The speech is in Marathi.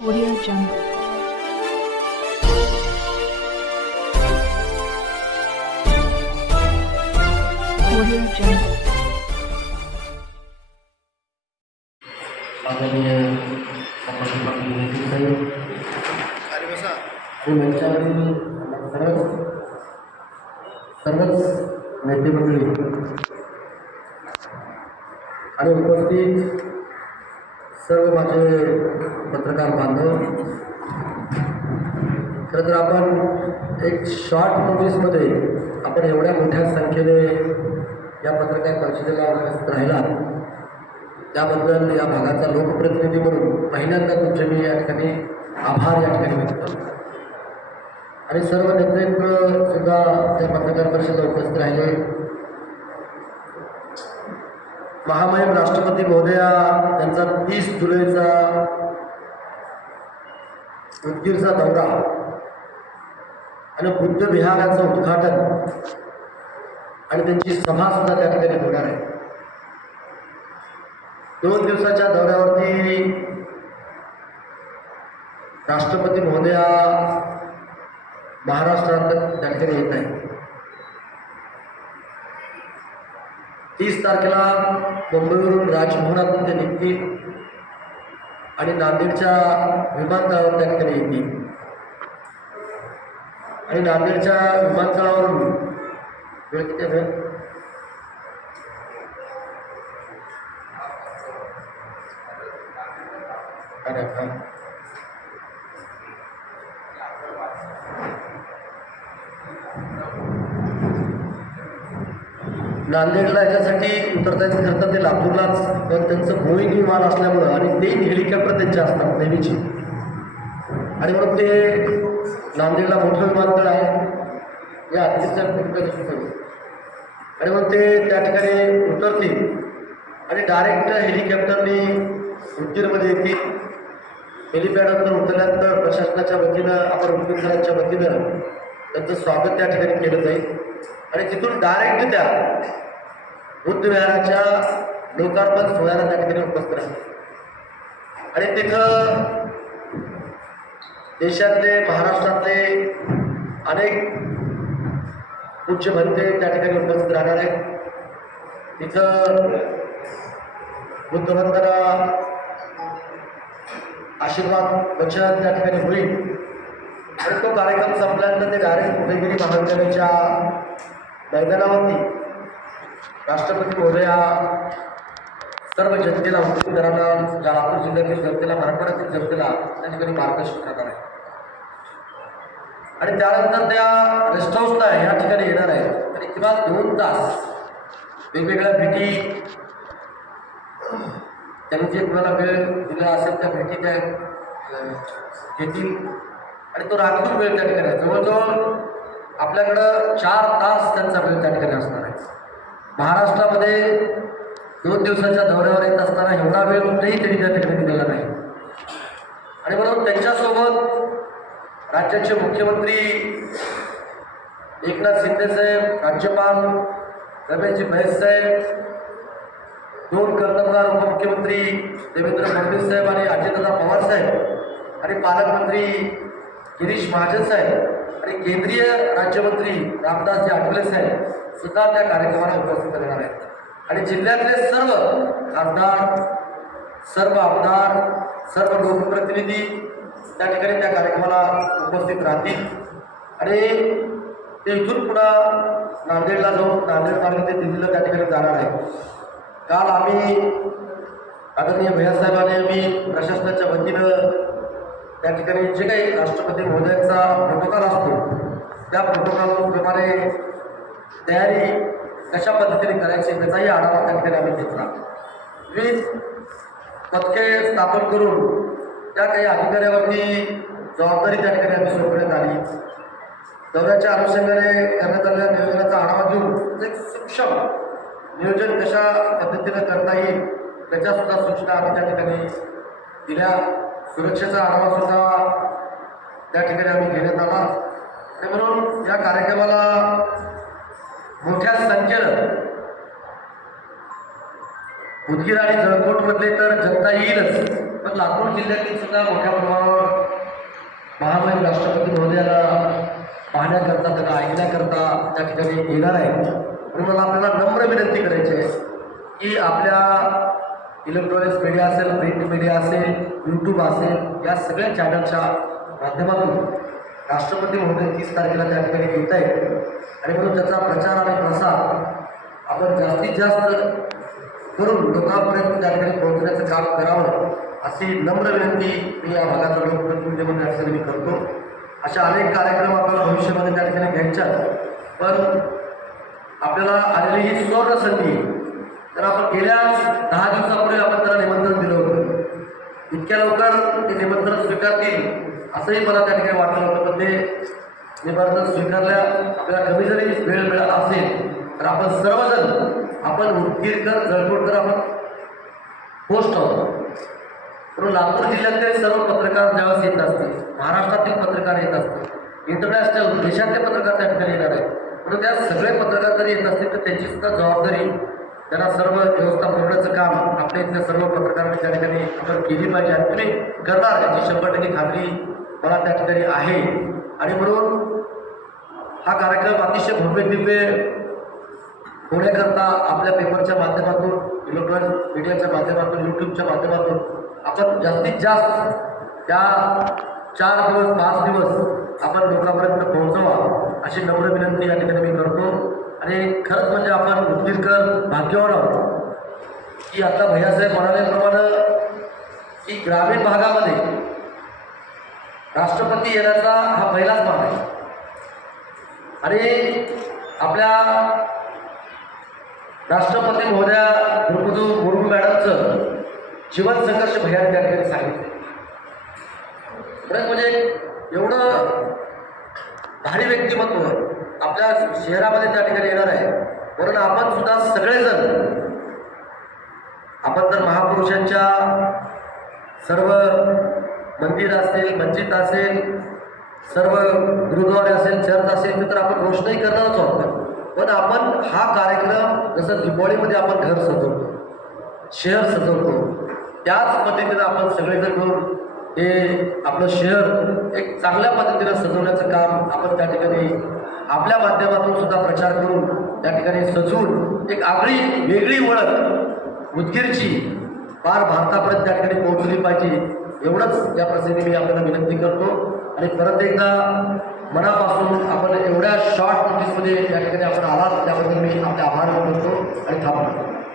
Audio Jungle. Audio Jungle. आदरणीय संभाजी पाटील नेते साहेब खाली बसा आणि मंचावरील सर्व सर्वच नेते मंडळी आणि उपस्थित सर्व माझे Short नोटीसमध्ये आपण एवढ्या मोठ्या संख्येने या पत्रकार परिषदेला उपस्थित राहिला त्याबद्दल या भागाचा लोकप्रतिनिधी म्हणून पहिल्यांदा तुमचे मी या ठिकाणी आभार या ठिकाणी व्यक्त आणि सर्व नेतृत्व सुद्धा त्या पत्रकार परिषदेला उपस्थित राहिले. महामहिम राष्ट्रपती महोदया त्यांचा तीस जुलैचा उदगीरचा दौरा आणि बुद्ध विहाराचं उद्घाटन. आणि त्यांची सभा सुद्धा त्या ठिकाणी होणार आहे. दोन दिवसाच्या दौऱ्यावरती राष्ट्रपती महोदया महाराष्ट्रात त्या ठिकाणी येत आहे तीस तारखेला मुंबईवरून राजभवनातून ते निघतील आणि नांदेडच्या विमानतळावर त्या ठिकाणी येतील. आणि नांदेडच्या विमानतळावरून वेळ किती वेळ? अरे हा. नांदेडला याच्यासाठी उतरतायचं खरं तर ते लातूरलाच पण त्यांचं बोईंग विमान असल्यामुळं आणि तेही हेलिकॉप्टर त्यांचे असतात नेहमीची आणि मग ते नांदेडला मोठं विमानतळ आहे. या अतिशय आणि मग ते त्या ठिकाणी उतरतील. आणि डायरेक्ट हेलिकॉप्टरनी उदगीरमध्ये येतील. हेलिपॅडवर उतरल्यानंतर प्रशासनाच्या वतीनं आपण उद्योगकारांच्या वतीनं त्यांचं स्वागत त्या ठिकाणी केलं जाईल. आणि तिथून डायरेक्ट त्या बुद्धविहाराच्या लोकार्पण सोहळ्याला त्या ठिकाणी उपस्थित राहतील आणि तिथं देशातले महाराष्ट्रातले अनेक उच्च भंते त्या ठिकाणी उपस्थित राहणार. आहेत तिथं बुद्धवंदना आशीर्वाद वचन त्या ठिकाणी होईल. आणि तो कार्यक्रम संपल्यानंतर ते डायरेक्ट उदयगिरी महाविद्यालयाच्या मैदानावरती. राष्ट्रपती महोदया सर्व जनतेला उद्योगदारांना या लातूर जिल्ह्यातील जनतेला मराठवाड्यातील जनतेला त्या ठिकाणी मार्गदर्शन करणार आहे. आणि त्यानंतर त्या रेस्ट हाऊसला या ठिकाणी येणार आहे. आणि किमान दोन तास वेगवेगळ्या भेटी त्यांनी जे कुणाला वेळ दिला असेल त्या भेटी त्या घेतील. आणि तो राखीव वेळ त्या ठिकाणी जवळजवळ आपल्याकडं चार तास त्यांचा वेळ त्या ठिकाणी असणार आहे. महाराष्ट्रामध्ये दोन दिवसाच्या दौऱ्यावर येत असताना एवढा वेळ कुठेही त्यांनी त्या ठिकाणी दिलेला नाही. आणि म्हणून त्यांच्यासोबत राज्याचे मुख्यमंत्री एकनाथ शिंदेसाहेब राज्यपाल रमेशजी बैस साहेब दोन कर्तबगार उपमुख्यमंत्री देवेंद्र फडणवीस साहेब आणि अजितदादा पवार साहेब आणि पालकमंत्री गिरीश महाजन साहेब आणि केंद्रीय राज्यमंत्री रामदासजी आठवले साहेब सुद्धा त्या कार्यक्रमाला उपस्थित राहणार आहेत. आणि जिल्ह्यातले सर्व खासदार सर्व आमदार सर्व लोकप्रतिनिधी त्या ठिकाणी त्या कार्यक्रमाला उपस्थित राहतील. आणि ते इथून पुन्हा नांदेडला जाऊन नांदेड ते दिल्लीला त्या ठिकाणी जाणार आहे. काल आम्ही आदरणीय भैयासाहेबांनी आम्ही प्रशासनाच्या वतीनं त्या ठिकाणी जे काही राष्ट्रपती महोदयांचा प्रोटोकॉल असतो त्या प्रोटोकॉलप्रमाणे तयारी कशा पद्धतीने करायची त्याचाही आढावा त्या ठिकाणी आम्ही घेतला वीज पथके स्थापन करून त्या काही अधिकाऱ्यावरती जबाबदारी त्या ठिकाणी आम्ही सोपवण्यात आली. दौऱ्याच्या अनुषंगाने करण्यात आलेल्या नियोजनाचा आढावा घेऊन एक सूक्ष्म नियोजन कशा पद्धतीनं करता येईल त्याच्यासुद्धा सूचना आम्ही त्या ठिकाणी दिल्या. सुरक्षेचा आढावा सुद्धा त्या ठिकाणी आम्ही घेण्यात आला. ते म्हणून या कार्यक्रमाला मोठ्या संख्येनं उदगीर आणि जळकोटमधले तर जनता येईलच. पण लातूर जिल्ह्यातील सुद्धा मोठ्या प्रमाणावर महामहिम राष्ट्रपती महोदयाला पाहण्याकरता त्यांना ऐकण्याकरता त्या ठिकाणी येणार आहे म्हणून मला आपल्याला नम्र विनंती करायची आहे की आपल्या इलेक्ट्रॉनिक्स मीडिया असेल प्रिंट मीडिया असेल यूट्यूब असेल या सगळ्या चॅनलच्या माध्यमातून राष्ट्रपती महोदय तीस तारखेला त्या ठिकाणी येत आहेत. आणि म्हणून त्याचा प्रचार आणि प्रसार आपण जास्तीत जास्त करून लोकांपर्यंत त्या ठिकाणी पोहोचण्याचं काम करावं अशी नम्र विनंती मी या भागाचा लोकप्रतिनिधी म्हणून या ठिकाणी करतो. अशा अनेक कार्यक्रम आपल्याला भविष्यामध्ये त्या ठिकाणी घ्यायच्यात. पण आपल्याला आलेली ही सुवर्ण संधी तर आपण गेल्या दहा दिवसापूर्वी आपण त्याला निमंत्रण दिलं होतं. इतक्या लवकर ते निमंत्रण स्वीकारतील. असंही मला त्या ठिकाणी वाटलं होतं पण ते निबंध स्वीकारल्या आपल्याला कमी जरी वेळ मिळाला असेल तर आपण सर्वजण आपण उदगीरकर जळकोटकर आपण पोस्ट आहोत. म्हणून लातूर जिल्ह्यातले सर्व पत्रकार ज्यावेळेस येत असतील महाराष्ट्रातील पत्रकार येत असतील इंटरनॅशनल देशातले पत्रकार त्या ठिकाणी येणार आहेत. म्हणून त्या सगळे पत्रकार जरी येत असतील तर त्यांची सुद्धा जबाबदारी त्यांना सर्व व्यवस्था पुरवण्याचं काम आपल्या इथल्या सर्व पत्रकारांनी त्या ठिकाणी आपण केली पाहिजे. आणि तुम्ही करणार याची शंभर टक्के खात्री मला त्या ठिकाणी आहे. आणि म्हणून हा कार्यक्रम अतिशय भव्य दिव्य होण्याकरता आपल्या पेपरच्या माध्यमातून इलेक्ट्रॉनिक मीडियाच्या माध्यमातून यूट्यूबच्या माध्यमातून आपण जास्तीत जास्त त्या चार दिवस पाच दिवस आपण लोकांपर्यंत पोहोचवा अशी नम्र विनंती या ठिकाणी मी करतो. आणि खरंच म्हणजे आपण उद्गीरकर भाग्यवान आहोत. की आता भैयासाहेब म्हणाल्याप्रमाणे की ग्रामीण भागामध्ये राष्ट्रपती येण्याचा हा पहिलाच मान आहे. आणि आपल्या राष्ट्रपती महोदया द्रौपदी मुर्मू मॅडमचं जीवन संघर्ष भयान त्या ठिकाणी सांगितलं. खरंच म्हणजे एवढं भारी व्यक्तिमत्व आपल्या शहरामध्ये त्या ठिकाणी येणार आहे. म्हणून आपण सुद्धा सगळेजण आपण तर महापुरुषांच्या सर्व मंदिर असेल मस्जिद असेल सर्व गुरुद्वारे असेल चर्च असेल तर आपण रोषणाई करणारच आहोत पण आपण हा कार्यक्रम जसं दिवाळीमध्ये आपण घर सजवतो शहर सजवतो त्याच पद्धतीनं आपण सगळेजण मिळून हे आपलं शहर एक चांगल्या पद्धतीनं सजवण्याचं काम आपण त्या ठिकाणी आपल्या माध्यमातून सुद्धा प्रचार करून त्या ठिकाणी सजवून एक आगळी वेगळी ओळख उदगीरची पार भारतापर्यंत त्या ठिकाणी पोहोचली पाहिजे. एवढंच या प्रसंगी मी आपल्याला विनंती करतो. आणि परत एकदा मनापासून आपण एवढ्या शॉर्ट नोटीसमध्ये या ठिकाणी आपण आलात त्याबद्दल मी आपले आभार करतो आणि थांबतो